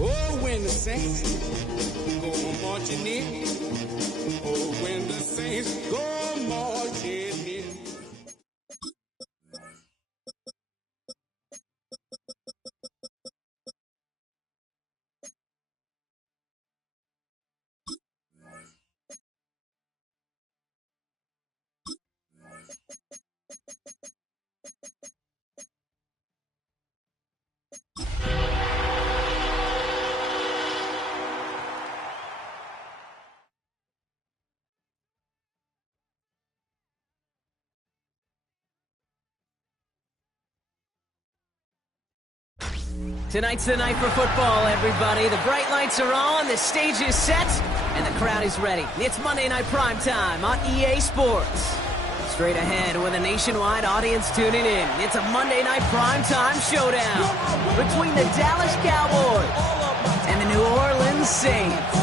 Oh, when the saints go marching in. Oh, when the saints go marching in. Tonight's the night for football, everybody. The bright lights are on, the stage is set, and the crowd is ready. It's Monday Night Primetime on EA Sports. Straight ahead with a nationwide audience tuning in. It's a Monday Night Primetime showdown between the Dallas Cowboys and the New Orleans Saints.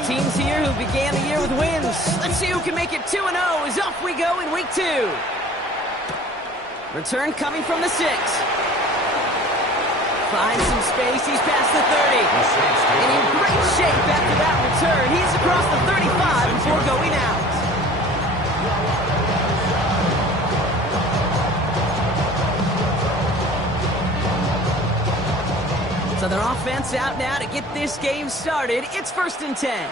Teams here who began the year with wins. Let's see who can make it 2-0 as off we go in week 2. Return coming from the 6. Finds some space. He's past the 30. And in great shape after that return. He's across the 35 before going out. So their offense out now to get this game started. It's 1st and 10.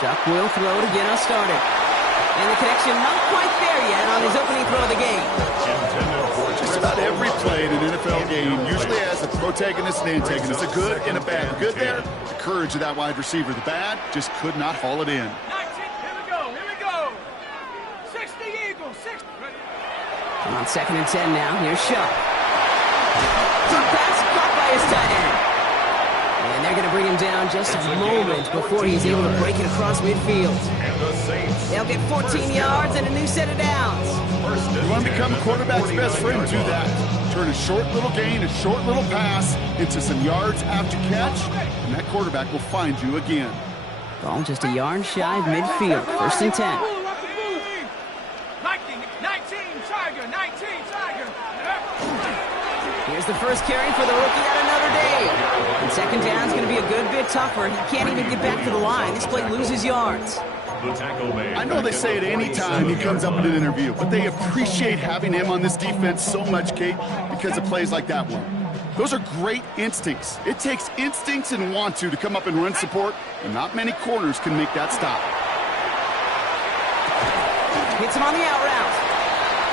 Chuck will throw to get us started. And the connection not quite there yet on his opening throw of the game. Just about every play in an NFL game usually has a protagonist and antagonist, a good and a bad. The good there, the courage of that wide receiver. The bad just could not haul it in. 19, here we go. 60 Eagles, 60. On 2nd and 10 now, here's Chuck. Deep pass caught by his tight end. And they're going to bring him down just a moment before he's able to break it across midfield. They'll get 14 yards and a new set of downs. You want to become a quarterback's best friend, do that. Turn a short little gain, a short little pass into some yards after catch, and that quarterback will find you again. Ball just a yard shy of midfield, 1st and 10. 19, Tiger. Here's the first carry for the rookie out of Notre Dame. And 2nd down's going to be a good bit tougher. He can't even get back to the line. This play loses yards. I know they say it any time he comes up in an interview, but they appreciate having him on this defense so much, Kate, because of plays like that one. Those are great instincts. It takes instincts and want to come up and run support, and not many corners can make that stop. Hits him on the out route.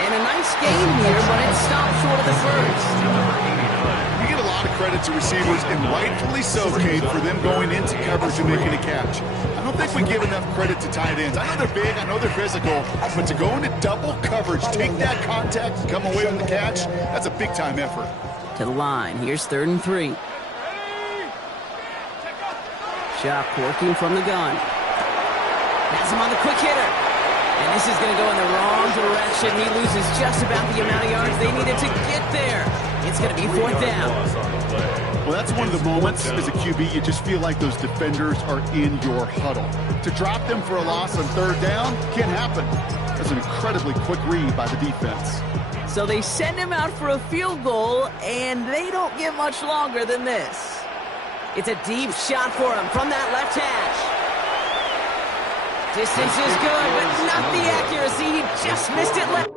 And a nice gain here, but it stopped short of the first. You get a lot of credit to receivers, and rightfully so, Kate, for them going into coverage and making a catch. I don't think we give enough credit to tight ends. I know they're big, I know they're physical, but to go into double coverage, take that contact, and come away with the catch, that's a big-time effort. To the line. Here's 3rd and 3. Chuck working from the gun. Has him on the quick hitter. And this is going to go in the wrong direction. He loses just about the amount of yards they needed to get there. It's going to be 4th down. Well, that's one of the moments as a QB, you just feel like those defenders are in your huddle. To drop them for a loss on 3rd down can't happen. That's an incredibly quick read by the defense. So they send him out for a field goal, and they don't get much longer than this. It's a deep shot for him from that left hash. Distance is good, but not the accuracy. He just missed it left.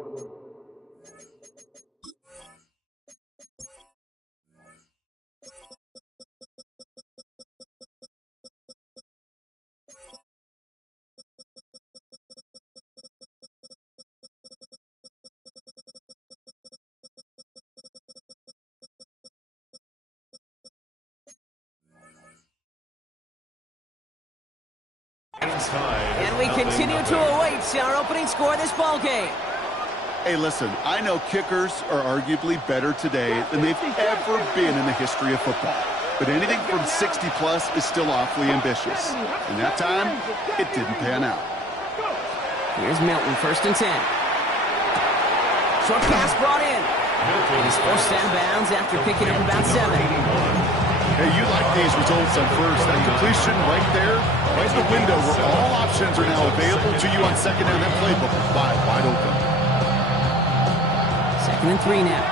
And we continue to await our opening score of this ball game. Hey, listen, I know kickers are arguably better today than they've ever been in the history of football. But anything from 60-plus is still awfully ambitious. And that time, it didn't pan out. Here's Milton, 1st and 10. Short pass brought in. He's forced out of bounds after picking up about 7. Hey, you like these results on first. That completion right there, right in the window where all options are now available to you on second down. That playbook wide open. 2nd and 3 now.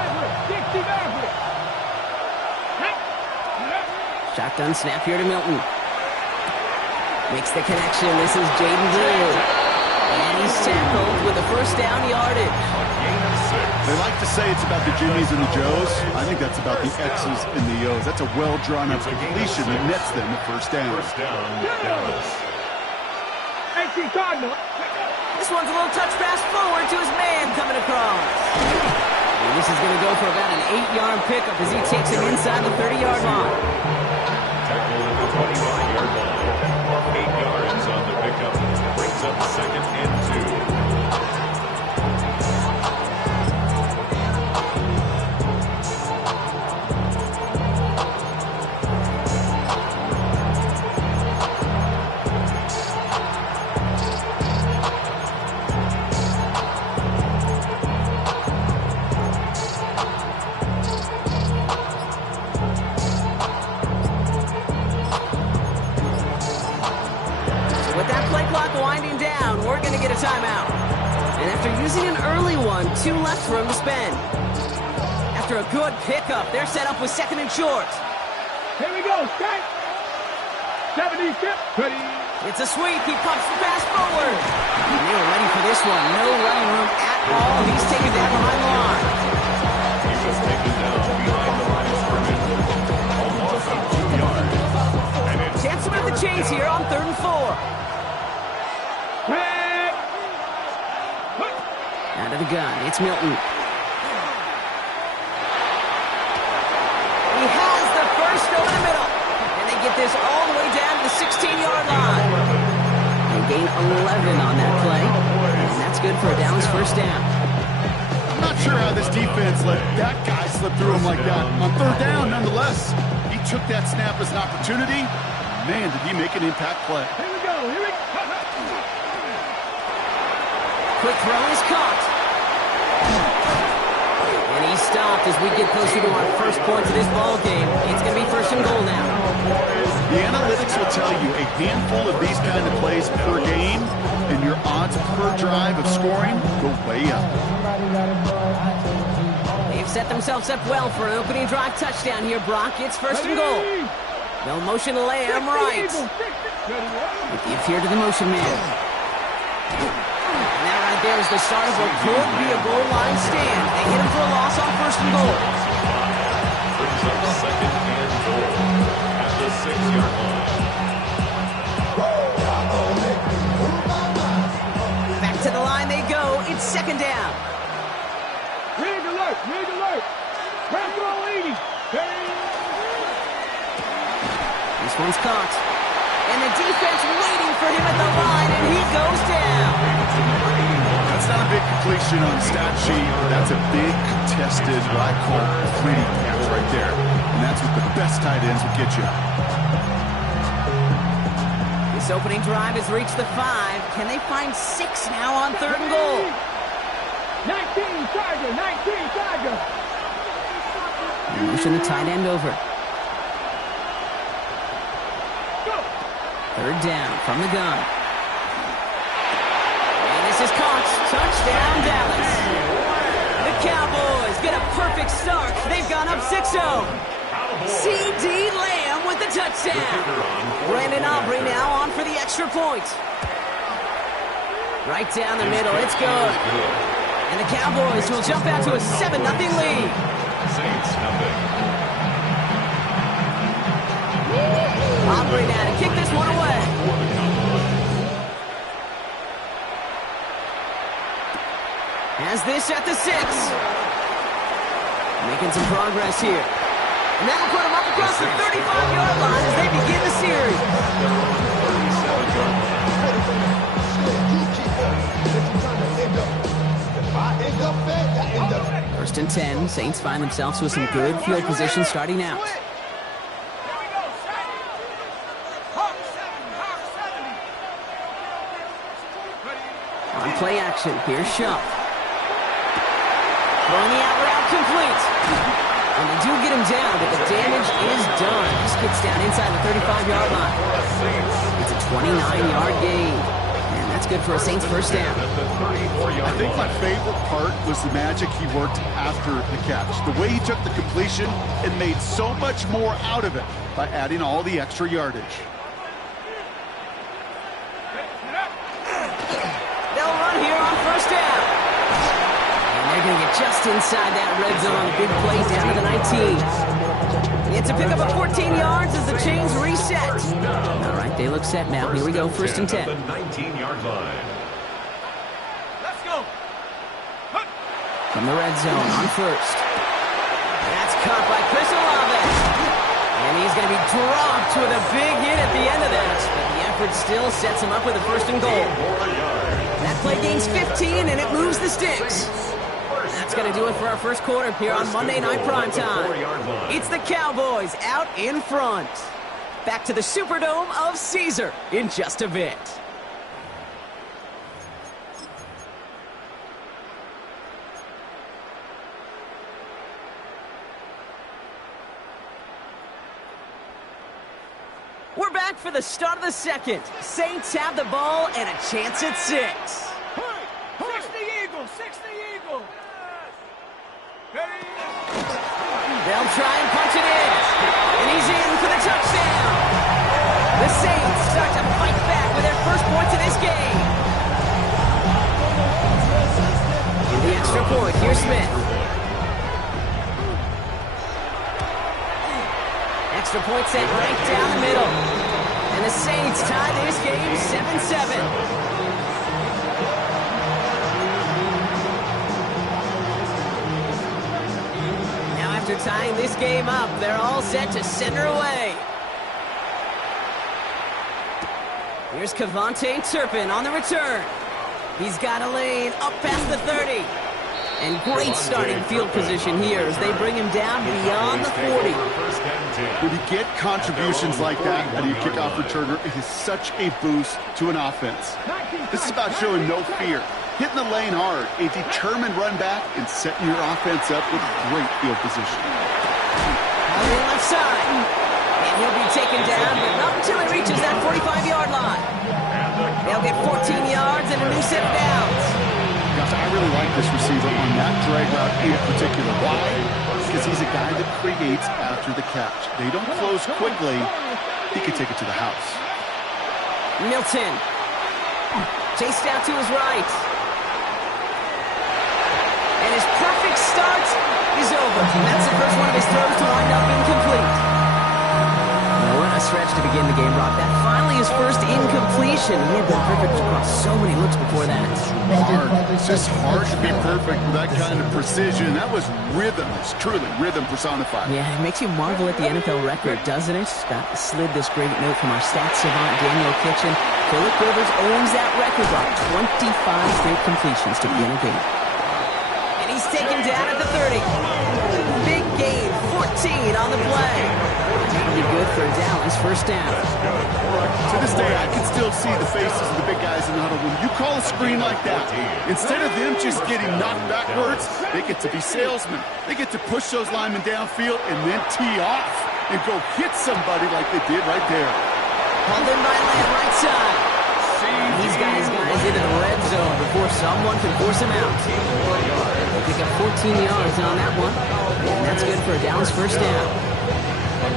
Shotgun snap here to Milton. Makes the connection. This is Jaden Blue. And he's tackled with a first down yardage. They like to say it's about the Jimmies and the Joes. I think that's about the X's and the O's. That's a well-drawn-up completion that nets them the first down. Dallas. This one's a little touch pass forward to his man coming across. And this is going to go for about an 8-yard pickup as he takes him inside the 30-yard line. Tackle at the 25-yard line. 8 yards on the pickup. Brings up 2nd and 2. Winding down, we're going to get a timeout. And after using an early one, 2 left for him to spend. After a good pickup, they're set up with 2nd and short. Here we go, set. 70, step, ready. It's a sweep. He pumps the pass forward. And they were ready for this one. No running room at all. He's taken down behind the line. He was taken down behind the line of scrimmage. Almost 2 yards. And it's Chance to move the chains here on 3rd and 4. Out of the gun, it's Milton. He has the first over the middle. And they get this all the way down to the 16-yard line. They gain 11 on that play. And that's good for a Dallas first down. I'm not sure how this defense let that guy slip through him like that. On 3rd down, nonetheless, he took that snap as an opportunity. Man, did he make an impact play. Here we go, here we go. Quick throw is caught. And he's stopped as we get closer to our first points of this ball game. It's going to be 1st and goal now. The analytics will tell you a handful of these kind of plays per game, and your odds per drive of scoring go way up. They've set themselves up well for an opening drive touchdown here, Brock. It's 1st and goal. No motion Lamb right. With the appear to the motion man. There's the start of what could be a goal line stand. They hit him for a loss on 1st and goal. brings up 2nd and goal at the 6-yard line. Back to the line they go. It's 2nd down. Rig alert, rig alert. Pressure 80. This one's caught. And the defense waiting for him at the line, and he goes down. That's not a big completion on the stat sheet. That's a big contested, what I call completing catch right there. And that's what the best tight ends will get you. This opening drive has reached the 5. Can they find 6 now on 3rd and goal? 19 Tiger, 19 Tiger. Motion the tight end over. 3rd down from the gun. And this is caught. Touchdown, Dallas. The Cowboys get a perfect start. They've gone up 6-0. C.D. Lamb with the touchdown. Brandon Aubrey now on for the extra point. Right down the middle. It's good. And the Cowboys will jump out to a 7-0 lead. Saints nothing. Aubrey now to kick this one away. Has this at the 6. Making some progress here. And that'll put them up across the 35-yard line as they begin the series. 1st and 10. Saints find themselves with some good field position starting out. On play action, here's Shump. Throwing the out route complete. And they do get him down, but the damage is done. Gets down inside the 35-yard line. It's a 29-yard gain. And that's good for a Saints first down. I think my favorite part was the magic he worked after the catch. The way he took the completion and made so much more out of it by adding all the extra yardage. They'll run here on first down. And they're going to get just inside that red zone on a big play down to the 19. It's a pickup of 14 yards as the chains reset. All right, they look set now. Here we go, first and 10. The 19-yard line. Let's go. From the red zone on first. That's caught by Chris Olave. And he's going to be dropped with a big hit at the end of that. But the effort still sets him up with a first and goal. That play gains 15, and it moves the sticks. That's going to do it for our first quarter here on Monday Night Primetime. It's the Cowboys out in front. Back to the Superdome of Caesar in just a bit. We're back for the start of the second. Saints have the ball and a chance at 6. 6 the Eagles. 6 the Eagles. They'll try and punch it in. And he's in for the touchdown. The Saints start to fight back with their first points of this game. The extra point, here's Smith. Extra point set right down the middle. And the Saints tie this game 7-7. After tying this game up, they're all set to center away. Here's Kevontae Turpin on the return. He's got a lane up past the 30. And great starting field position here as they bring him down beyond the 40. When you get contributions like that out of your kickoff returner, it is such a boost to an offense. This is about showing no fear, hitting the lane hard, a determined run back, and setting your offense up with great field position. On the left side. And he'll be taken down, but not until he reaches that 45-yard line. They'll get 14 yards and a new set of downs. Gosh, I really like this receiver on that drag route in particular. Why? Because he's a guy that creates after the catch. They don't close quickly. He can take it to the house. Milton. Chased out to his right. And his perfect start is over. And that's the first one of his throws to wind up incomplete. Well, what a stretch to begin the game, Rock. That finally his first incompletion. He had been perfect across so many looks before that. Hard. It's just hard to be perfect with that kind of precision. That was rhythm. It's truly rhythm personified. Yeah, it makes you marvel at the NFL record, doesn't it? Scott slid this great note from our stats savant, Daniel Kitchen. Phillip Rivers owns that record, Rock. 25 straight completions to begin a game. And he's taken down at the 30. Big gain, 14 on the play. That'll be good for Dallas first down. To this day, I can still see the faces of the big guys in the huddle. When you call a screen like that, instead of them just getting knocked backwards, they get to be salesmen. They get to push those linemen downfield and then tee off and go hit somebody like they did right there. Pulled in by Lamb, right side. He's got his guys into the red zone before someone can force him out. They'll pick up 14 yards on that one. And that's good for a Dallas first down.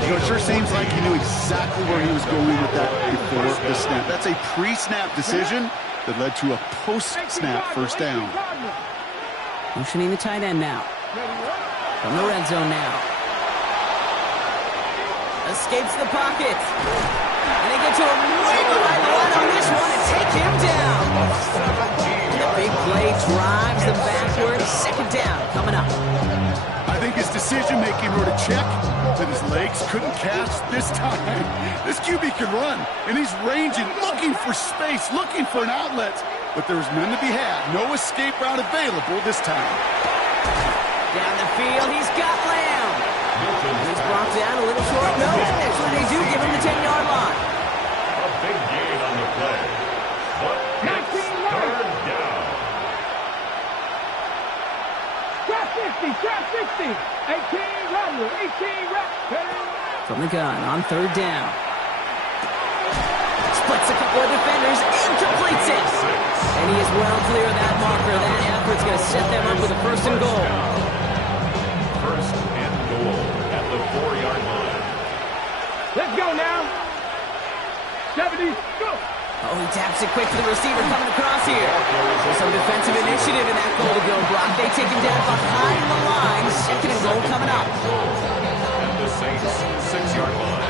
You know, it sure seems like he knew exactly where he was going with that before the snap. That's a pre-snap decision that led to a post-snap first down. Motioning the tight end now. From the red zone now. Escapes the pocket. And they get to him way behind the line on this one and take him down. And the big play drives them backward. Second down coming up. I think his decision-making were to check that his legs couldn't catch this time. This QB can run, and he's ranging, looking for space, looking for an outlet. But there's none to be had. No escape route available this time. Down the field, he's got Lamb. He's brought down a little short. No, actually they do give him the 10-yard line. A big gain on the play. But it's third down. Trap 60, trap 60. 18, Rodler, 18, From the gun on third down. Splits a couple of defenders and completes it. And he is well clear of that marker. That effort's going to set them up with a first and goal. First and goal at the 4-yard line. Let's go now. 70, go. Oh, he taps it quick to the receiver coming across here. Some defensive initiative in that goal to go, Brock. They take him down behind the line. Second and goal coming up. At the Saints 6-yard line.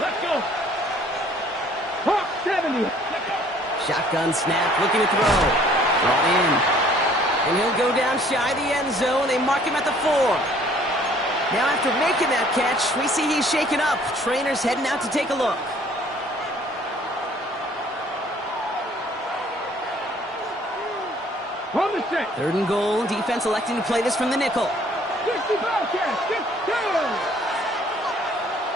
Let's go. Hawk 70. Shotgun snap, looking to throw. Brought in. And he'll go down shy of the end zone. They mark him at the 4. Now after making that catch, we see he's shaken up. Trainer's heading out to take a look. From the set. Third and goal. Defense electing to play this from the nickel. 65 catch.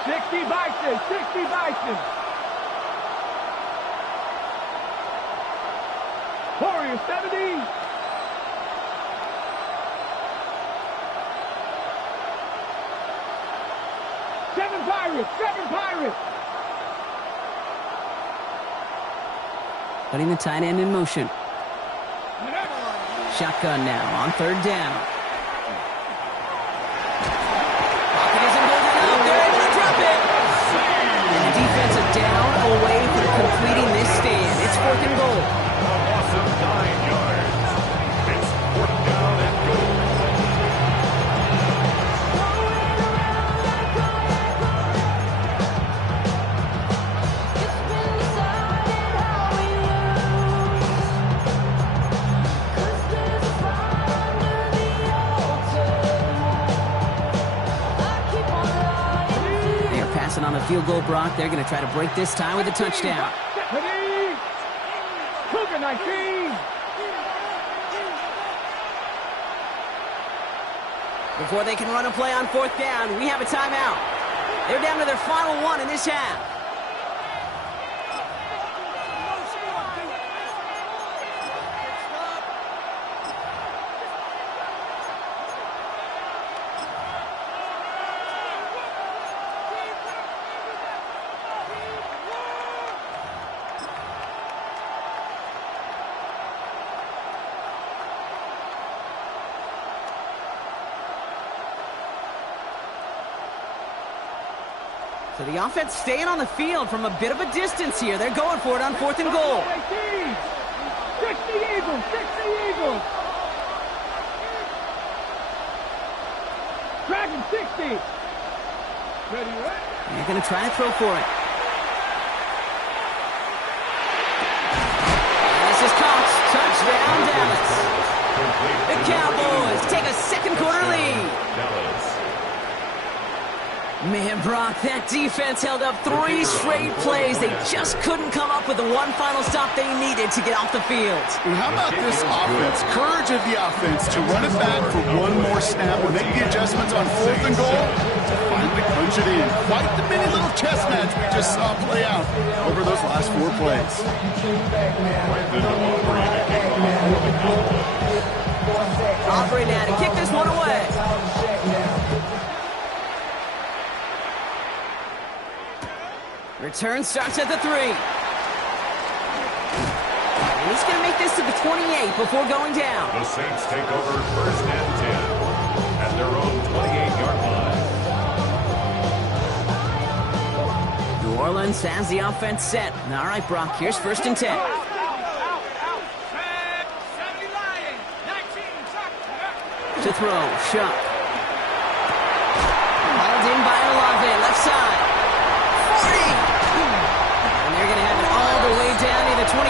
60 Bison. 60 Bison. Warrior 70. Seven Pirates. Putting the tight end in motion. Shotgun now on third down. Pocket isn't holding up. They're able to drop it. And the defense is down away from completing this stand. It's fourth and goal. Loss of 9 yards. It's fourth down and goal. On the field goal, Brock. They're going to try to break this tie with a touchdown. Cougar 19. Before they can run a play on fourth down, we have a timeout. They're down to their final one in this half. So the offense staying on the field from a bit of a distance here. They're going for it on fourth and goal. 60 Eagles. Dragon 60. Ready? They're going to try to throw for it. And this is caught. Touchdown, Dallas. The Cowboys take a second quarter lead. Dallas. Man, Brock, that defense held up 3 straight plays. They just couldn't come up with the one final stop they needed to get off the field. And how about this offense? Courage of the offense to run it back for one more snap and make the adjustments on fourth and goal to finally punch it in. Quite the mini little chess match we just saw play out over those last 4 plays. Aubrey now to kick this one away. Return starts at the 3. And he's going to make this to the 28 before going down. The Saints take over first and 10 at their own 28-yard line. New Orleans has the offense set. All right, Brock, here's first and 10. To throw, Shuck. Hauled in by Olave, left side. 40! And they're going to have it all the way down to the 25.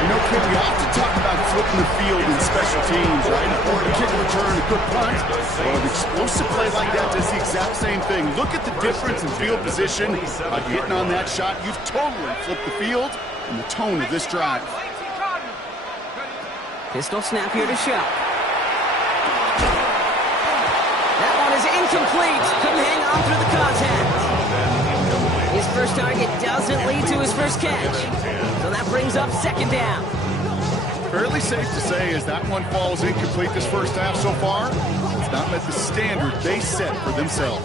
You know, kid, we often talk about flipping the field in special teams, right? Or a kick return, a good punt. Well, an explosive play like that does the exact same thing. Look at the difference in field position. By hitting on that shot, you've totally flipped the field and the tone of this drive. Pistol snap here to Shuck. That one is incomplete. Couldn't hang on through the contact. His first target doesn't lead to his first catch. So that brings up second down. Fairly safe to say as that one falls incomplete this first half so far, it's not met the standard they set for themselves.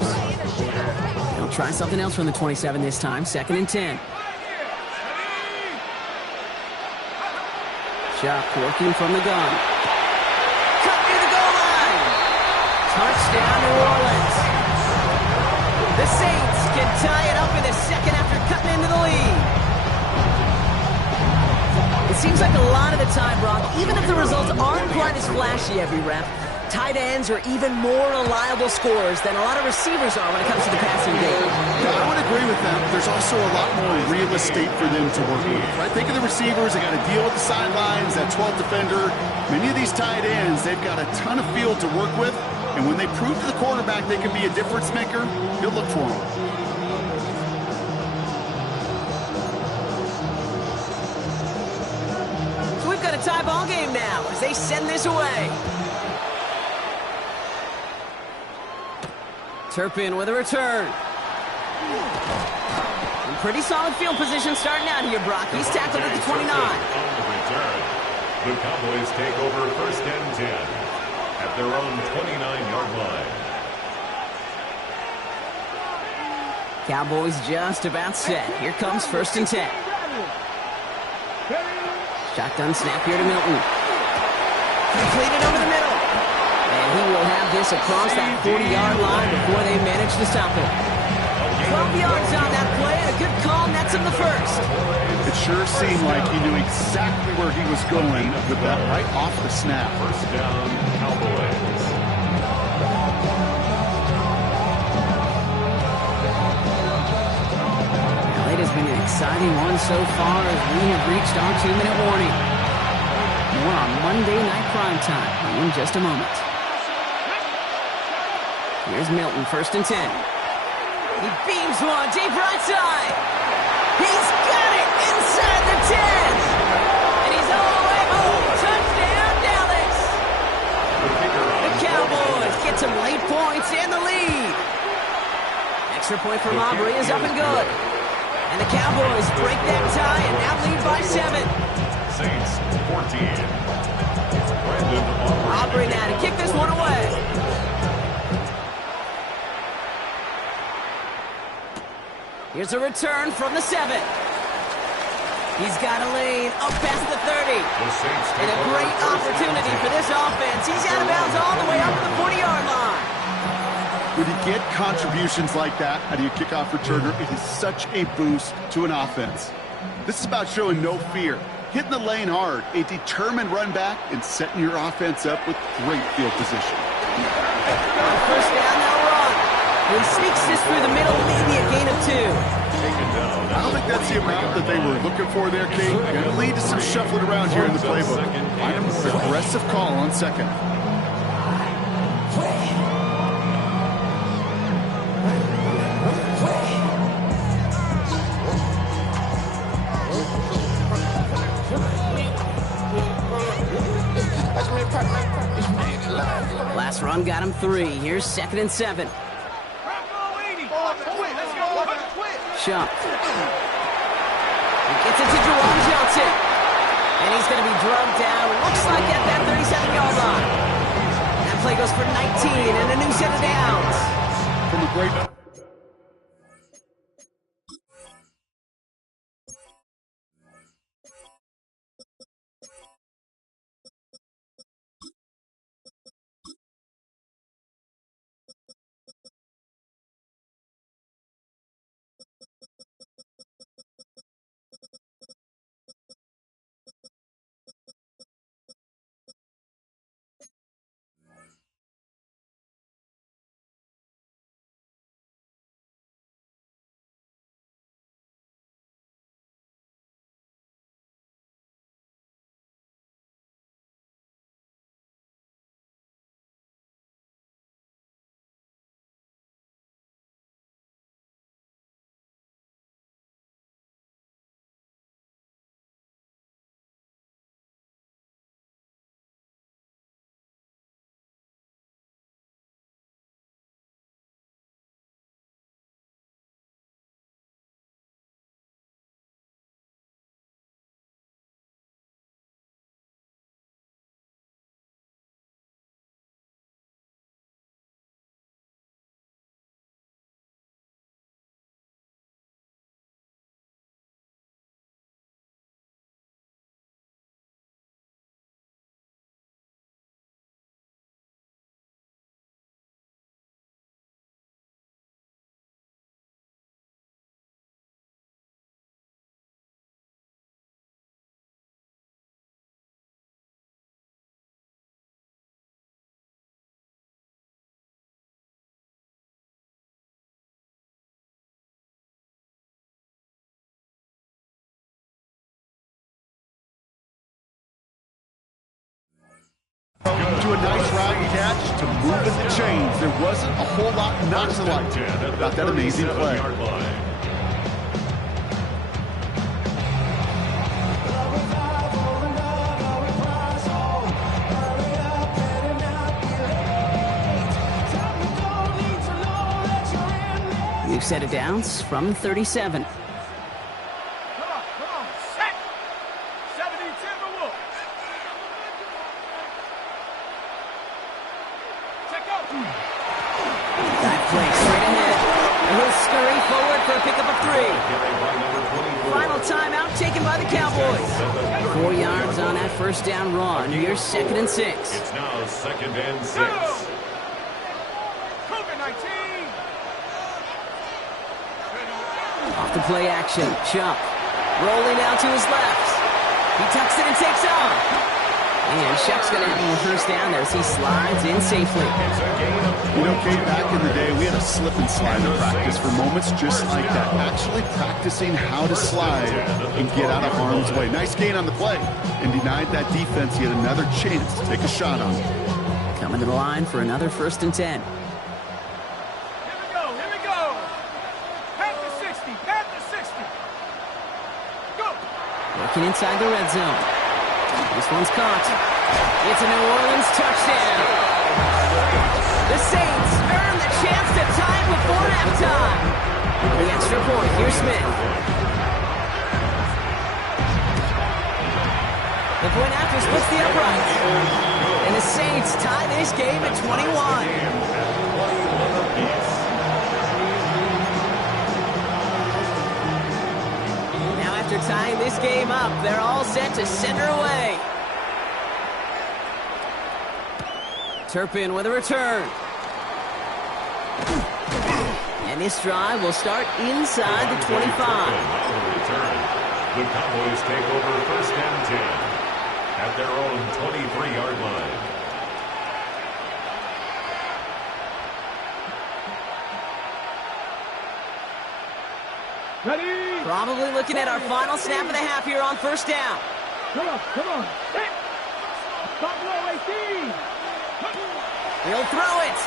They'll try something else from the 27 this time, 2nd and 10. Shock working from the gun. Cut near the goal line. Touchdown, New Orleans. The Saints can tie it up in the second after cutting into the lead. It seems like a lot of the time, Brock, even if the results aren't quite as flashy every rep, tight ends are even more reliable scorers than a lot of receivers are when it comes to the passing game. Yeah, I would agree with that. There's also a lot more real estate for them to work with. Right? Think of the receivers. They got to deal with the sidelines, that 12th defender. Many of these tight ends, they've got a ton of field to work with. And when they prove to the quarterback they can be a difference maker, he'll look for them. So we've got a tie ball game now as they send this away. Turpin with a return. And pretty solid field position starting out here, Brock. He's tackled at the 29. On the return, the Cowboys take over 1st and 10 at their own 29-yard line. Cowboys just about set. Here comes 1st and 10. Shotgun snap here to Milton. Completed over the middle. And he will have this across that 40-yard line before they manage to stop him. 12 yards on that play, and a good call nets him the first. It sure seemed like he knew exactly where he was going with that right off the snap. 1st down, Cowboys. Well, it has been an exciting one so far as we have reached our 2-minute warning. More on Monday Night Primetime in just a moment. Here's Milton, 1st and 10. He beams one, deep right side. He's got it inside the 10. And he's all the way home. Touchdown, Dallas. The Cowboys get some late points in the lead. Extra point from Aubrey is up and good. And the Cowboys break that tie and now lead by 7. Saints 14. Aubrey now to kick this one away. Here's a return from the 7. He's got a lane up past the 30. And a great opportunity for this offense. He's out of bounds all the way up to the 40-yard line. When you get contributions like that out of your kickoff returner, it is such a boost to an offense. This is about showing no fear, hitting the lane hard, a determined run back, and setting your offense up with great field position. On 1st down, they'll run. He sneaks this through the middle, maybe a gain of 2. I don't think that's the amount that they were looking for there, Kate. Going to lead to some shuffling around here in the playbook. Find an aggressive call on 2nd. Last run got him 3. Here's 2nd and 7. Shump. He gets it to Jerome Johnson. And he's going to be drugged down. Looks like at that 37-yard line. That play goes for 19 and a new set of downs. From a great To a nice route and catch to moving the chains. There wasn't a whole lot not to like about that amazing play. We've set it down from 37. Come on, set. 72 to Wolf. Check out. Back play straight ahead. And he'll scurry forward for a pickup of 3. Final timeout taken by the Cowboys. 4 yards on that first down run. Here's 2nd and 6. It's now 2nd and 6. COVID-19. Off the play action. Chuck. Rolling out to his left. He tucks it and takes off. And Chuck's going to have a first down there as he slides in safely. You know, Kate, back in the day, we had a slip and slide in practice for moments just like that. Actually practicing how to slide and get out of harm's way. Nice gain on the play. And denied that defense yet another chance to take a shot on it. Coming to the line for another 1st and 10. Here we go. Pat the 60, pat the 60. Go. Working inside the red zone. This one's caught. It's a New Orleans touchdown. The Saints earn the chance to tie it before halftime. The extra point. Here's Smith. The point after splits the uprights. And the Saints tie this game at 21. After tying this game up, they're all set to send her away. Turpin with a return. And this drive will start inside the 25. The Cowboys take over 1st and 10 at their own 23-yard line. Ready? Probably looking at our final snap of the half here on 1st down. Come on. Set. Stop low, 18. He'll throw it.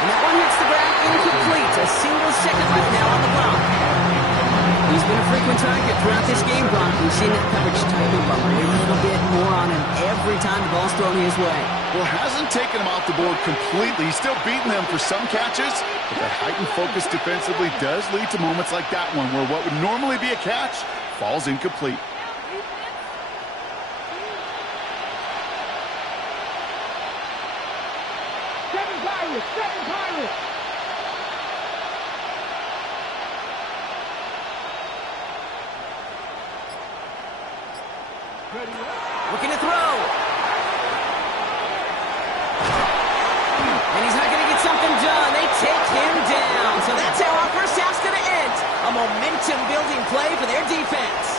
And that one hits the ground incomplete. A single second left now on the clock. He's been a frequent target throughout this game, Brock. We've seen that coverage tighten up a little bit more on him every time the ball's thrown his way. Well, hasn't taken him off the board completely. He's still beating them for some catches, but that heightened focus defensively does lead to moments like that one where what would normally be a catch falls incomplete. Seven Pirates. Looking to throw. And he's not going to get something done. They take him down. So that's how our first half's going to end. A momentum-building play for their defense.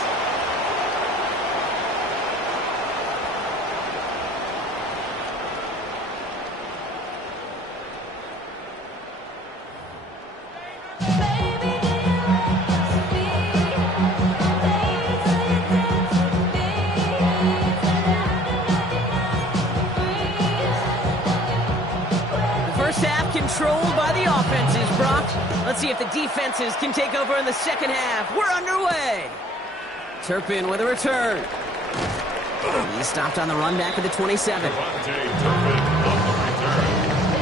Controlled by the offenses, Brock. Let's see if the defenses can take over in the second half. We're underway. Turpin with a return. He stopped on the run back at the 27. Turpin on the return.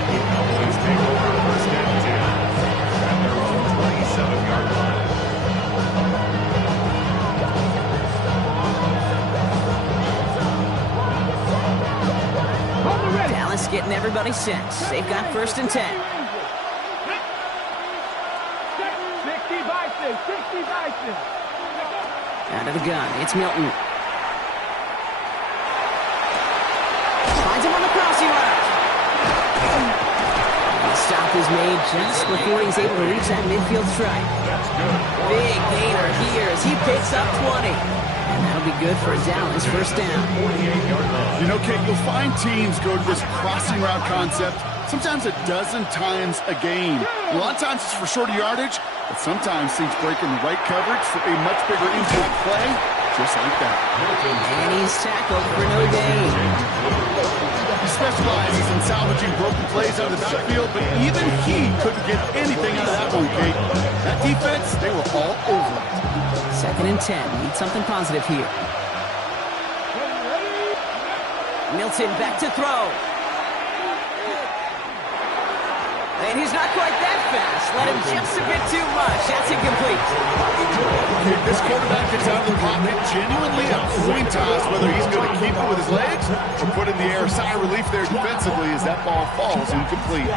The Cowboys take over 1st and 10 at their own 27-yard line. Dallas getting everybody set. They've got 1st and 10. 60 Bison. Out of the gun. It's Milton. Finds him on the crossing route. The stop is made just before he's able to reach that midfield strike. Big gainer here as he picks up 20. And that'll be good for a Dallas 1st down. 48-yard line. You know, Kate, you'll find teams go to this crossing route concept sometimes a dozen times a game. A lot of times it's for shorter yardage, but sometimes teams break in the right coverage for a much bigger impact play. just like that. And he's tackled for no gain. He specializes in salvaging broken plays out of the backfield, but even he couldn't get anything out of that one, Kate. That defense, they were all over it. 2nd and 10. Need something positive here. Milton back to throw. And he's not quite that fast. Let him just a bit too much. That's incomplete. If this quarterback gets out of the pocket, genuinely a coin toss whether he's going to keep it with his legs or put in the air. Sigh of relief there defensively as that ball falls incomplete.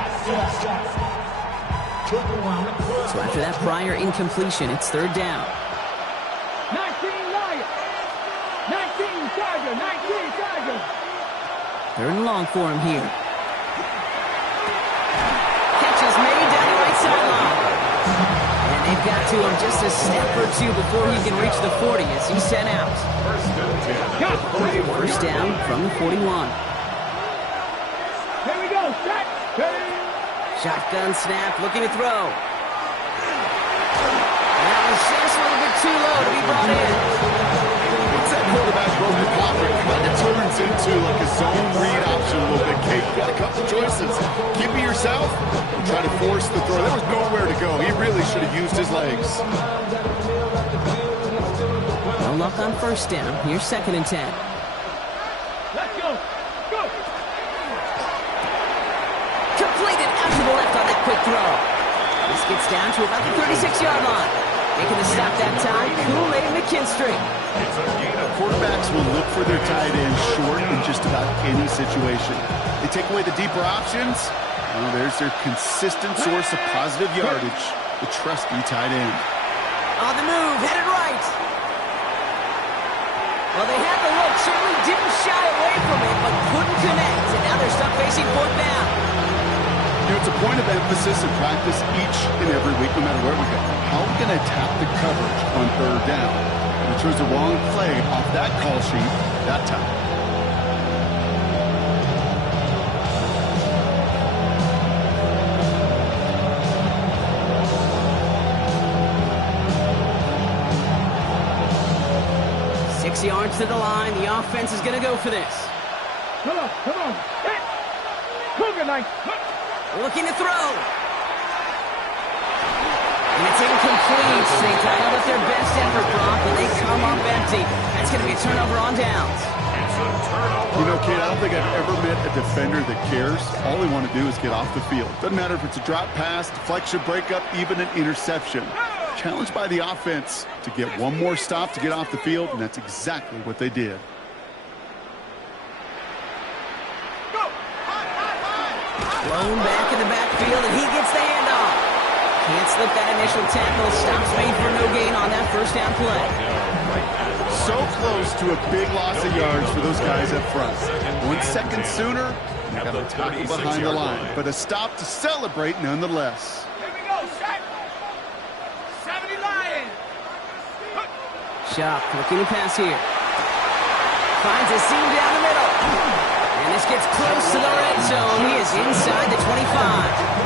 So after that prior incompletion, it's 3rd down. 19 Lions. 19 Tiger. 19 Tiger. 3rd and long for him here. Catch is made down the right sideline. And they've got to him just a step or two before he can reach the 40 as he's sent out. 1st down from the 41. Here we go. Set. Ready. Shotgun snap, looking to throw. And that was just a little bit too low to be brought in. Once that quarterback broke the pocket, it kind of turns into like a zone read option a little bit, Kate. You got a couple choices. Keep it yourself or try to force the throw. There was nowhere to go. He really should have used his legs. No luck on 1st down. Here's 2nd and 10. Let's go. Go. Completed out to the left on that quick throw. This gets down to about the 36-yard line. Making the stop that time, Kool-Aid McKinstry. Quarterbacks will look for their tight end short in just about any situation. They take away the deeper options. Well, there's their consistent source of positive yardage, the trusty tight end. On the move, headed right. Well, they had the look, certainly didn't shy away from it, but couldn't connect. And now they're stuck facing 4th down. You know, it's a point of emphasis in practice each and every week, no matter where we go. How are we going to attack the coverage on 3rd down? And we chose the wrong play off that call sheet that time. Yards to the line. The offense is going to go for this. Come on. Come on. Hit. Cougar knife. Looking to throw. And it's incomplete. They dialed up their best effort, Brock, and they come up empty. That's going to be a turnover on downs. You know, Kate, I don't think I've ever met a defender that cares. All they want to do is get off the field. Doesn't matter if it's a drop pass, deflection, breakup, even an interception. Challenged by the offense to get one more stop to get off the field, and that's exactly what they did. Blown back in the backfield, and he gets the handoff. Can't slip that initial tackle. Stops made for no gain on that 1st down play. So close to a big loss of yards for those guys up front. 1 second sooner, and they got a tackle behind the line. But a stop to celebrate nonetheless. Here we go. Set. 70 Lions. Shop looking to pass here. Finds a seam down the middle. And this gets close to the red zone. He is inside the 25.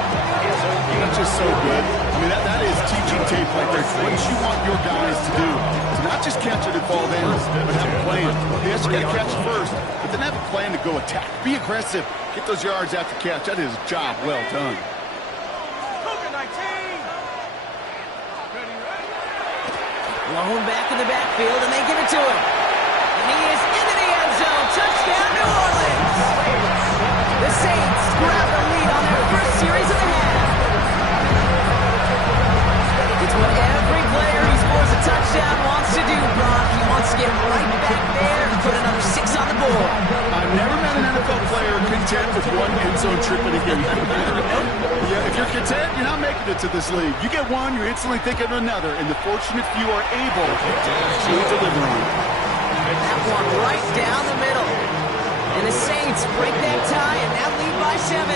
That's just so good. I mean, that is teaching tape right there. It's what you want your guys to do. To not just catch it and fall down, but have a plan. Yes, you got to catch it first, but then have a plan to go attack. Be aggressive. Get those yards after catch. That is a job well done. Cougar 19. Blown back in the backfield, and they give it to him. And he is into the end zone. Touchdown, New Orleans. The Saints grab the lead on their first series of the half. It's what every player who scores a touchdown wants to do, Brock. He wants to get right back there and put another 6 on the board. I've never met an NFL player content with one end zone trip in a game. Yeah, if you're content, you're not making it to this league. You get one, you instantly think of another, and the fortunate few are able to actually deliver on it. That one right down the middle. And the Saints break that tie and now lead by 7.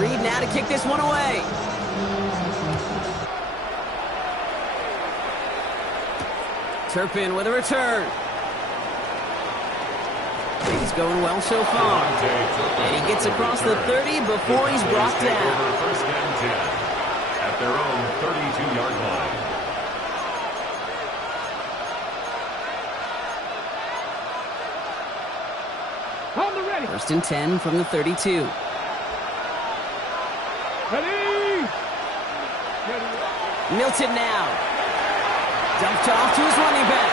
Reed now to kick this one away. Turpin with a return. Things going well so far. And he gets across the 30 before he's brought down. First and 10 at their own 32-yard line. On the ready. First and 10 from the 32. Ready. Milton now. Dumped off to his running back.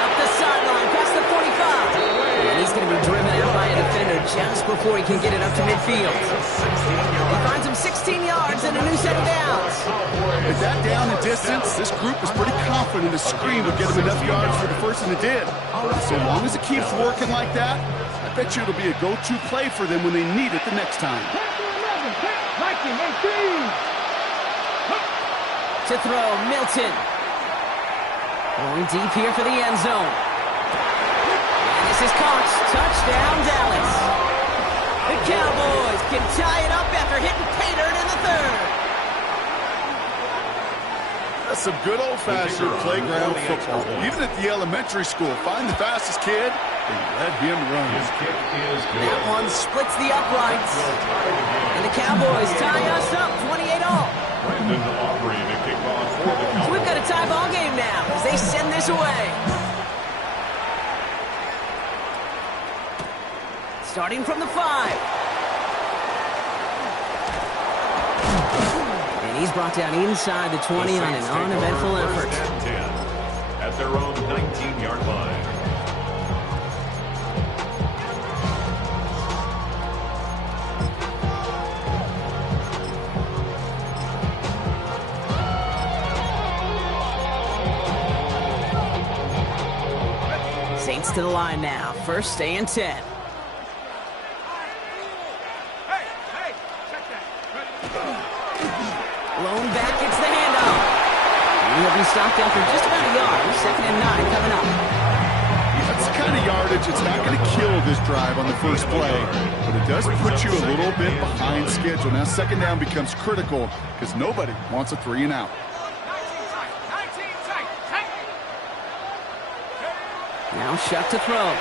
Up the sideline, past the 45. And he's going to be driven out by a defender just before he can get it up to midfield. He finds him 16 yards and a new set of downs. With that down and distance, this group is pretty confident a screen would get him enough yards for the first, and it did. So long as it keeps working like that, I bet you it'll be a go-to play for them when they need it the next time. To throw, Milton. Going deep here for the end zone. And this is caught. Touchdown, Dallas. The Cowboys can tie it up after hitting pay dirt in the third. That's some good old-fashioned playground football. Even at the elementary school, find the fastest kid and let him run. His kick is good. That one splits the uprights. And the Cowboys tie us up 28-all. Brandon Aubrey to kick off for the Cowboys. We've got a tie ball game now as they send this away. Starting from the 5. And he's brought down inside the 20 on an uneventful effort. First and 10 at their own 19-yard line. Saints to the line now. First and 10. Hey, check that. Blown back, it's the handoff. And he'll be stopped after just about a yard. Second and 9 coming up. That's the kind of yardage it's not going to kill this drive on the first play, but it does put you a little bit behind schedule. Now second down becomes critical because nobody wants a 3 and out. 19 tight. Now Shuck to throw.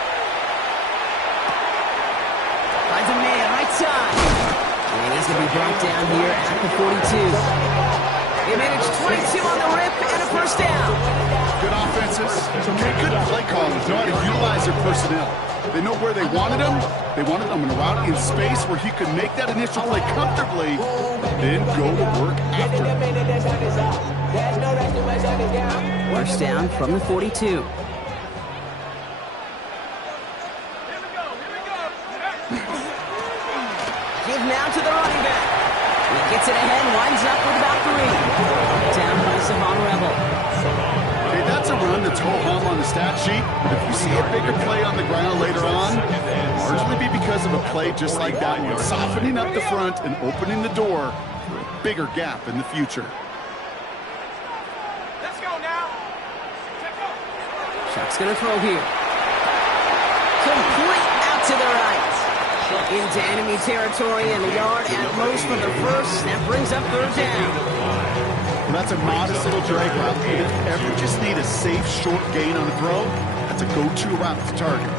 Finds a man, right side. And he's going to be brought down here at the 42. They managed 22 on the rip and a first down. Good offenses, good play callers, know how to utilize their personnel. They know where they wanted him. They wanted him in a route in space where he could make that initial play comfortably, then go to work after. First down from the 42. Give now to the running back. He gets it ahead, winds up with about 3. Down by Savon Rebel. Okay, that's a run that's ho-hum on the stat sheet. But if you see a bigger play on the ground later on, it'll largely be because of a play just like that one, softening up the front and opening the door for a bigger gap in the future. Let's go now. Shuck's going to throw here. Complete out to the right. Into enemy territory and a yard at most for the first. That brings up third down. Well, that's a modest little drag route. If you ever just need a safe, short gain on a throw, that's a go-to route to target.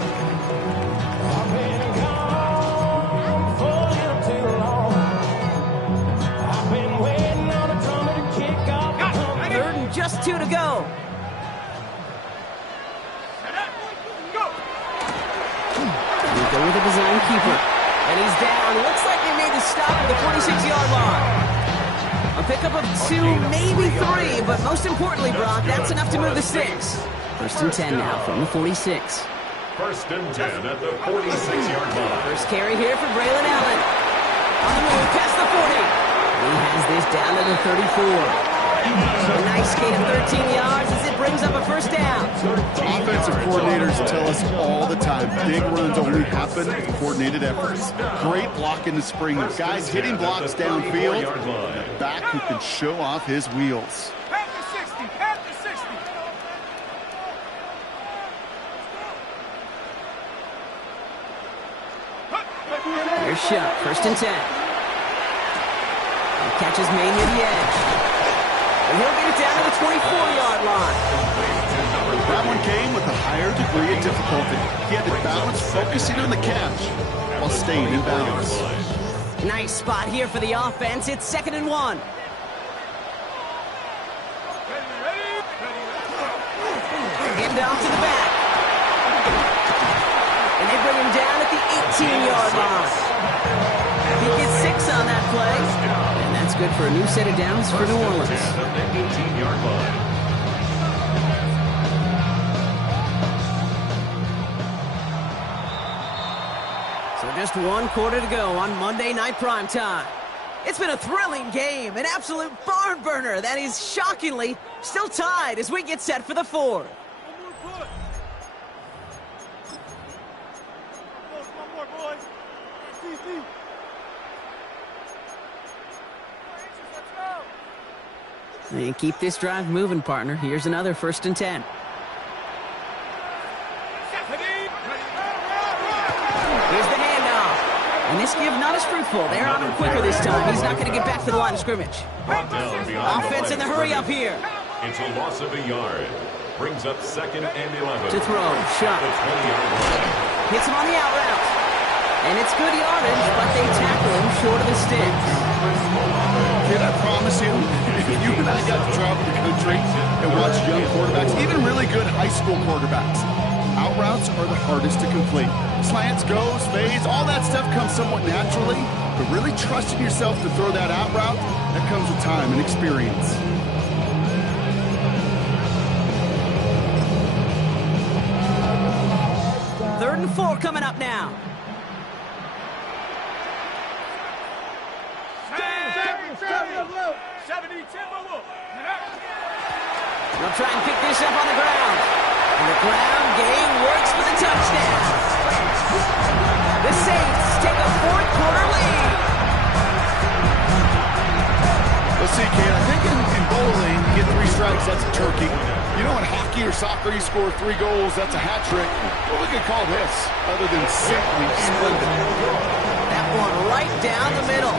Third and just 2 to go. We go with a design keeper. And he's down. Looks like they made the stop at the 46-yard line. A pickup of 2, maybe 3, but most importantly, Brock, that's enough to move the sticks. First and 10 now from the 46. First and 10 at the 46-yard line. First carry here for Braylon Allen. On the move, past the 40. He has this down to the 34. A nice gain of 13 yards as it brings up a first down. Offensive coordinators tell us all the time, big runs only happen with coordinated efforts. Great block in the spring. Guys hitting blocks downfield. A back who can show off his wheels. At the 60. At the 60. Here's Shuck, first and 10. Catches May near the edge. And he'll get it down to the 24-yard line. That one came with a higher degree of difficulty. He had to balance focusing on the catch while staying in balance. Nice spot here for the offense. It's 2nd and 1. Hand off to the back. And they bring him down at the 18-yard line. He gets 6 on that play. And that's good for a new set of downs for New Orleans. At the 18-yard line. So just 1 quarter to go on Monday Night Primetime. It's been a thrilling game, an absolute barn burner that is shockingly still tied as we get set for the 4th. One more, boys. Easy. Let's go. And keep this drive moving, partner. Here's another 1st and 10. Here's the handoff. And this give not as fruitful. They're on him quicker this time. He's not going to get back to the line of scrimmage. Brought down behind Offense in the hurry up here. It's a loss of a yard. Brings up 2nd and 11. To throw. Shot. The 20-yard line. Hits him on the out route. And it's good yardage, but they tackle him short of the sticks. Kid, I promise you, if you and I got to travel the country and watch young quarterbacks, even really good high school quarterbacks, out routes are the hardest to complete. Slants, goes, fades, all that stuff comes somewhat naturally, but really trusting yourself to throw that out route, that comes with time and experience. Third and 4 coming up now. They'll try and pick this up on the ground. And the ground game works for the touchdown. The Saints take a 4th quarter lead. Let's see, kid, I think in bowling, you get 3 strikes, that's a turkey. You know, in hockey or soccer, you score 3 goals, that's a hat trick. What we could call this, other than simply splendid? That one right down the middle.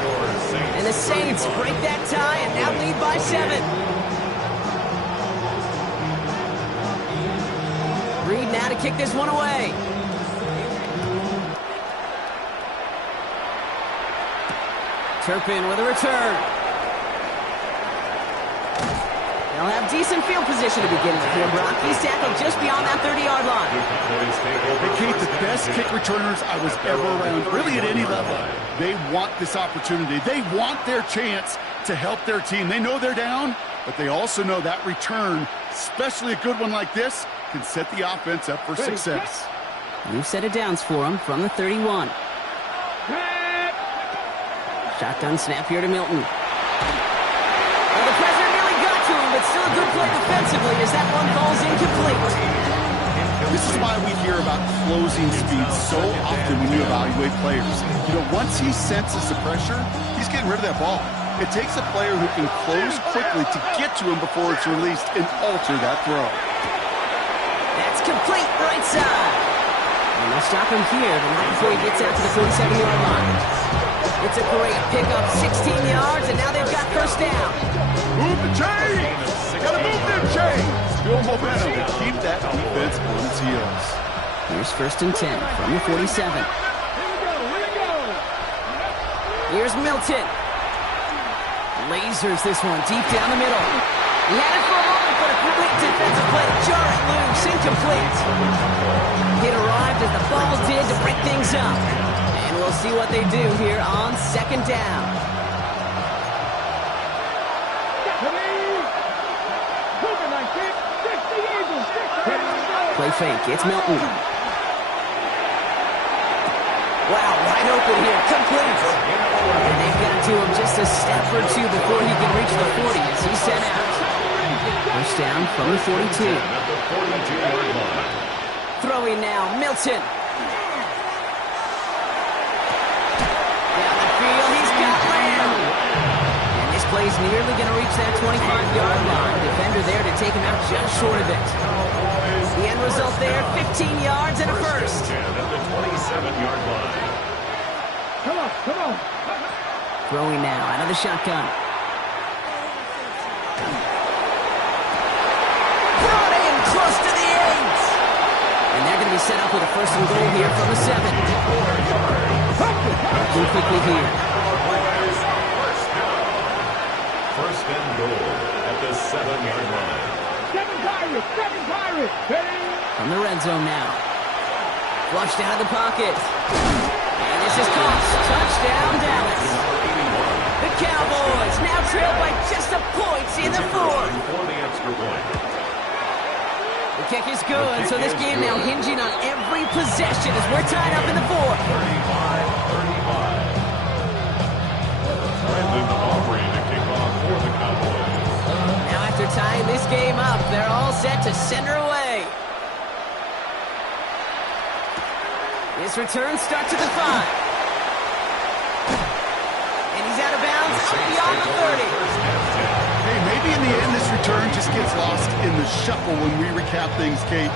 And the Saints break that tie and now lead by 7. Reed now to kick this one away. Turpin with a return. They'll have decent field position to begin with here, Brock. He's tackled just beyond that 30-yard line. Hey, Kate, the best kick returners I was ever around, really at any level, they want this opportunity. They want their chance to help their team. They know they're down, but they also know that return, especially a good one like this, can set the offense up for success. New set of downs for him from the 31. Shotgun snap here to Milton. Well, the pressure nearly got to him, but still a good play defensively as that one falls incomplete. This is why we hear about closing speed so often when you evaluate players. You know, once he senses the pressure, he's getting rid of that ball. It takes a player who can close quickly to get to him before it's released and alter that throw. That's complete right side. And they'll stop him here, but not before he gets out to the 47-yard line. It's a great pickup, 16 yards, and now they've got 1st down. Move the chains! Gotta move them chains! Build momentum and keep that defense on its heels. Here's 1st and 10 from the 47. Here's Milton. Lasers this one deep down the middle. He had it for a moment, but a quick defensive play to jar it loose, incomplete. It arrived as the ball did to break things up. And we'll see what they do here on 2nd down. Play fake, it's Milton. Wow, wide open here, complete. And they've got to him just a step or 2 before he can reach the 40 as he's sent out. 1st down from the 42. Throwing now, Milton. Down the field, he's got Lamb. And this play's nearly going to reach that 25-yard line. Defender there to take him out just short of it. The end result there, 15 yards and a 1st. At the 27-yard line. Come on. Throwing now out of the shotgun. Brought in close to the 8. And they're going to be set up with a first and goal here from the 7. Working quickly here. First and goal at the 7-yard line. Seven Pirates. From the red zone now. Flushed out of the pocket. And this is caught. Touchdown, Dallas. The Cowboys now trail by just a point in the 4th. For the extra point. The kick is good, so this game now hinging on every possession as we're tied up in the 4th. 35. Brandon Aubrey to kick off for the Cowboys. Now after tying this game up, they're all set to send her away. This return starts at the 5. And he's out of bounds up beyond the 30. Hey, maybe in the end this return just gets lost in the shuffle when we recap things, Kate.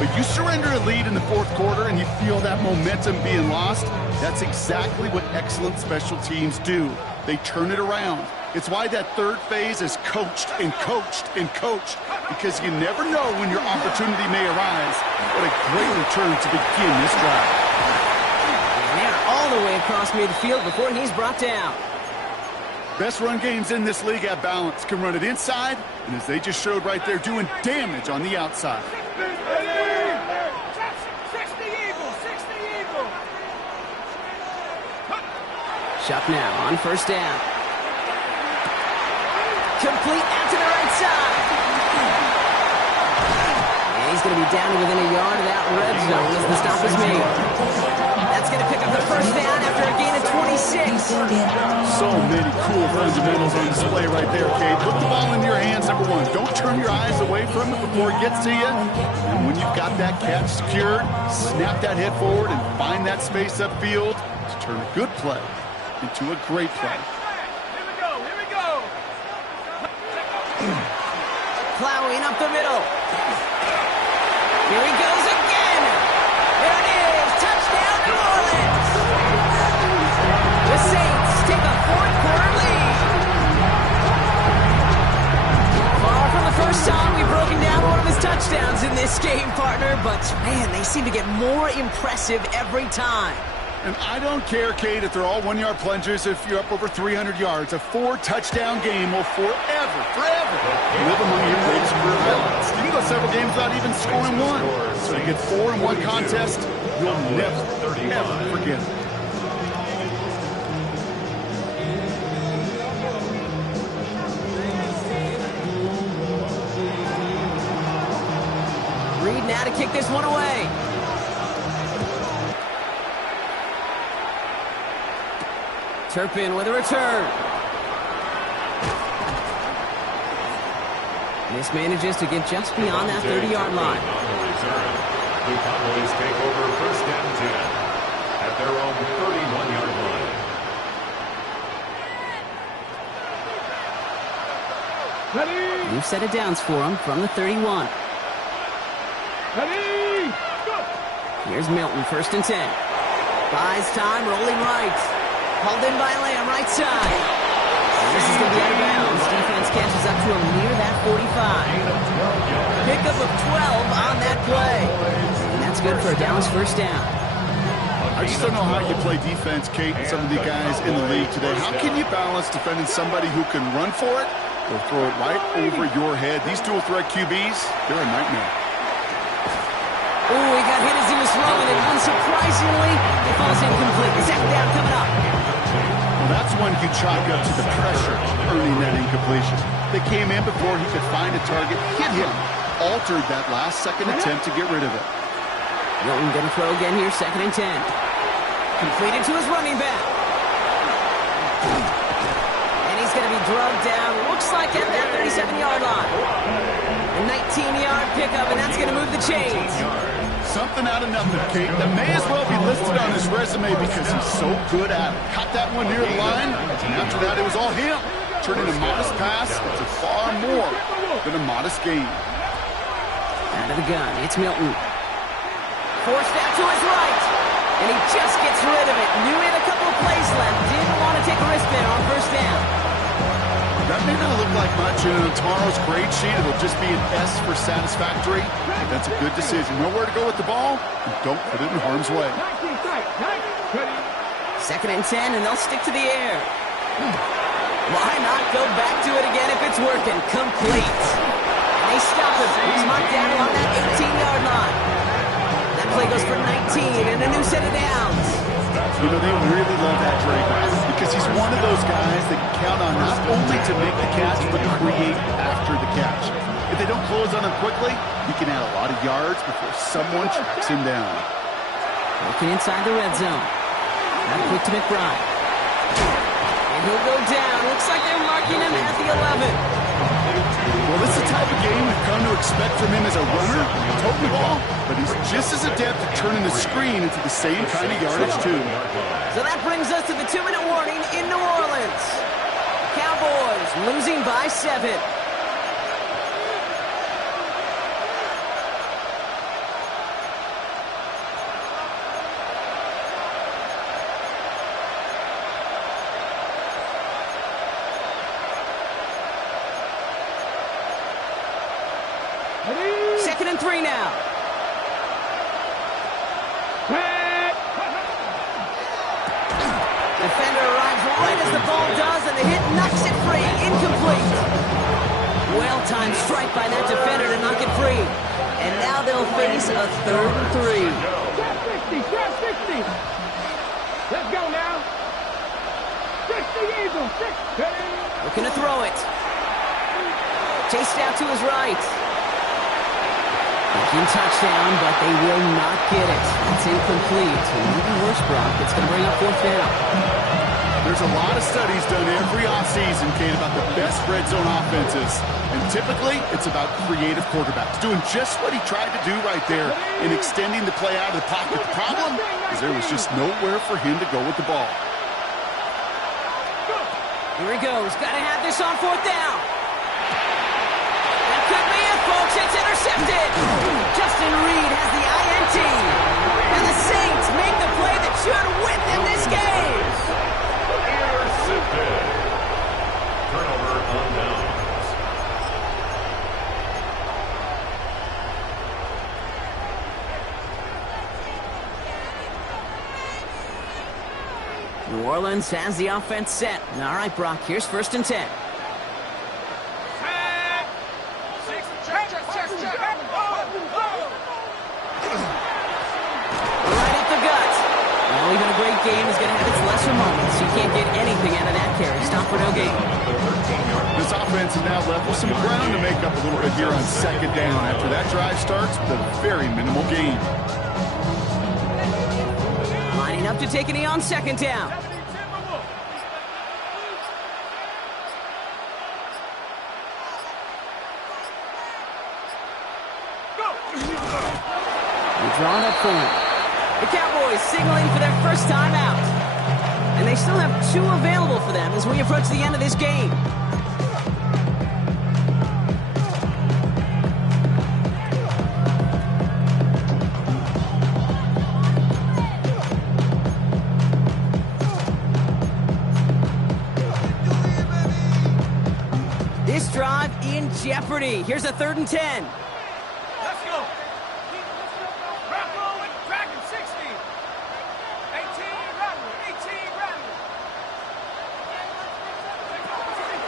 But you surrender a lead in the 4th quarter and you feel that momentum being lost. That's exactly what excellent special teams do. They turn it around. It's why that 3rd phase is coached and coached and coached, because you never know when your opportunity may arise. What a great return to begin this drive. And they're all the way across midfield before he's brought down. Best run games in this league have balance. Can run it inside, and as they just showed right there, doing damage on the outside. 60 Eagles. Shuck now on first down. Complete out to the right side. And he's going to be down to within a yard of that red zone as the stop is made. That's going to pick up the first down after a gain of 26. So many cool fundamentals on display right there, Kate. Put the ball in your hands, number 1. Don't turn your eyes away from it before it gets to you. And when you've got that catch secured, snap that head forward and find that space upfield to turn a good play into a great play. Here we go. Plowing up the middle. Here he goes again. There it is. Touchdown, New Orleans. The Saints take a 4th quarter lead. Far from the first time we've broken down one of his touchdowns in this game, partner, but man, they seem to get more impressive every time. And I don't care, Kate, if they're all 1-yard plungers, if you're up over 300 yards. A 4-touchdown game will forever live among your greatest career highlights. You can go several games without even scoring one. So you get 4 in one contest, you'll never, ever forget it. Reed now to kick this one away. Turpin with a return. This manages to get just beyond that 30-yard line. The Cowboys take over first and 10 at their own 31-yard line. Ready. New set of downs for him from the 31. Ready. Go. Here's Milton, first and 10. Buys time, rolling right. Hauled in by Lamb, right side. This is going to be out of bounds. Defense catches up to him near that 45. Pickup of 12 on that play. And that's good for a Dallas first down. I just don't know how you play defense, Kate, and some of the guys in the league today. How can you balance defending somebody who can run for it or throw it right over your head? These dual threat QBs, they're a nightmare. Oh, he got hit as he was throwing it. Unsurprisingly, it falls incomplete. Second down coming up. Well, that's when you chalk up to the pressure earning that incompletion. They came in before he could find a target, hit him, altered that last-second attempt to get rid of it. Milton going to throw again here, second and 10. Completed to his running back. And he's going to be drugged down, looks like at that 37-yard line. A 19-yard pickup, and that's going to move the chains. Something out of nothing, Kate. That may as well be listed on his resume because he's so good at it. Caught that one near the line, and after that, it was all him. Turning a modest pass into far more than a modest gain. Out of the gun, it's Milton. Forced out to his right, and he just gets rid of it. Knew he had a couple of plays left. Didn't want to take a risk there on first down. That may not look like much in tomorrow's grade sheet. It'll just be an S for satisfactory. But that's a good decision. Nowhere to go with the ball, and don't put it in harm's way. 2nd and 10, and they'll stick to the air. Why not go back to it again if it's working? Complete. And they stop him. He's marked down along that 18-yard line. That play goes for 19 and a new set of downs. You know, they really love that Drago because he's one of those guys that can count on not only to make the catch, but create after the catch. If they don't close on him quickly, he can add a lot of yards before someone tracks him down. Looking inside the red zone. Now quick to McBride. And he'll go down. Looks like they're marking him at the 11. Well, this is the type of game we've come to expect from him as a runner, toting the ball, but he's just as adept at turning the screen into the same kind of yardage, too. So that brings us to the 2-minute warning in New Orleans. Cowboys losing by 7. Second and 3 now. Defender arrives right as the ball does, and the hit knocks it free. Incomplete. Well-timed strike by that defender to knock it free. And now they'll face a 3rd and 3. Trap 60. Let's go now. 60 Eagles. 60. Looking to throw it. Chased out to his right. Thinking touchdown, but they will not get it. It's incomplete. And even worse, Brock, it's going to bring up 4th down. There's a lot of studies done every offseason, Kane, about the best red zone offenses. And typically, it's about creative quarterbacks, doing just what he tried to do right there in extending the play out of the pocket. The problem is there was just nowhere for him to go with the ball. Here he goes. Got to have this on 4th down. That could be it, folks. It's intercepted. Justin Reed has the INT. And the Saints make the play that should win them this game. Intercepted. Turnover on downs. New Orleans has the offense set. All right, Brock, here's 1st and 10. Right at the gut. Well, even a great game is going to have its lesser moments. You can't get anything out of that carry. Stop for no gain. This offense is now left with some ground to make up a little bit here on 2nd down after that drive starts with a very minimal gain. Lining up to take a knee on 2nd down. Drawn up for him. The Cowboys signaling for their first time out. And they still have 2 available for them as we approach the end of this game. This drive in jeopardy. Here's a 3rd and 10. Let's go. Rocco and Dragon 60. 18 Rattler.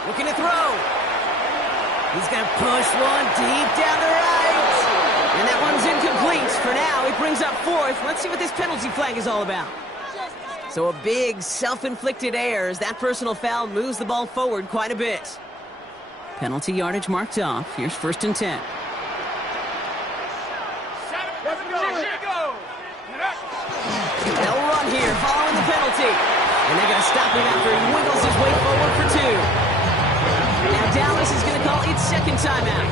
Looking to throw. He's going to push one deep down the right. And that one's incomplete. For now, it brings up 4th. Let's see what this penalty flag is all about. So a big self-inflicted error as that personal foul moves the ball forward quite a bit. Penalty yardage marked off. Here's 1st and 10. They'll run here following the penalty. And they're going to stop him after he wiggles his way forward for 2. Now Dallas is going to call its 2nd timeout.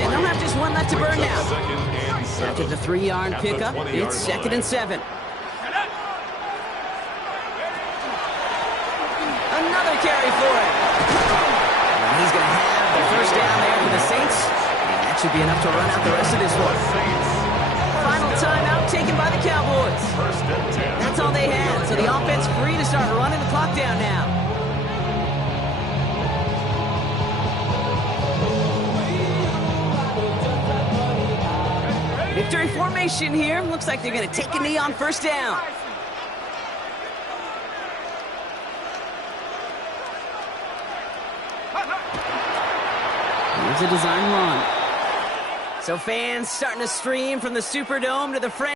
And they'll have just 1 left to burn now. After the 3-yard pickup, it's 2nd and 7. Another carry for it. And he's going to have the 1st down there for the Saints. And that should be enough to run out the rest of this one. Final timeout taken by the Cowboys. That's all they had, so the offense free to start running the clock down now. formation here. Looks like they're going to take a knee on first down. Here's a design run. So fans starting to stream from the Superdome to the French.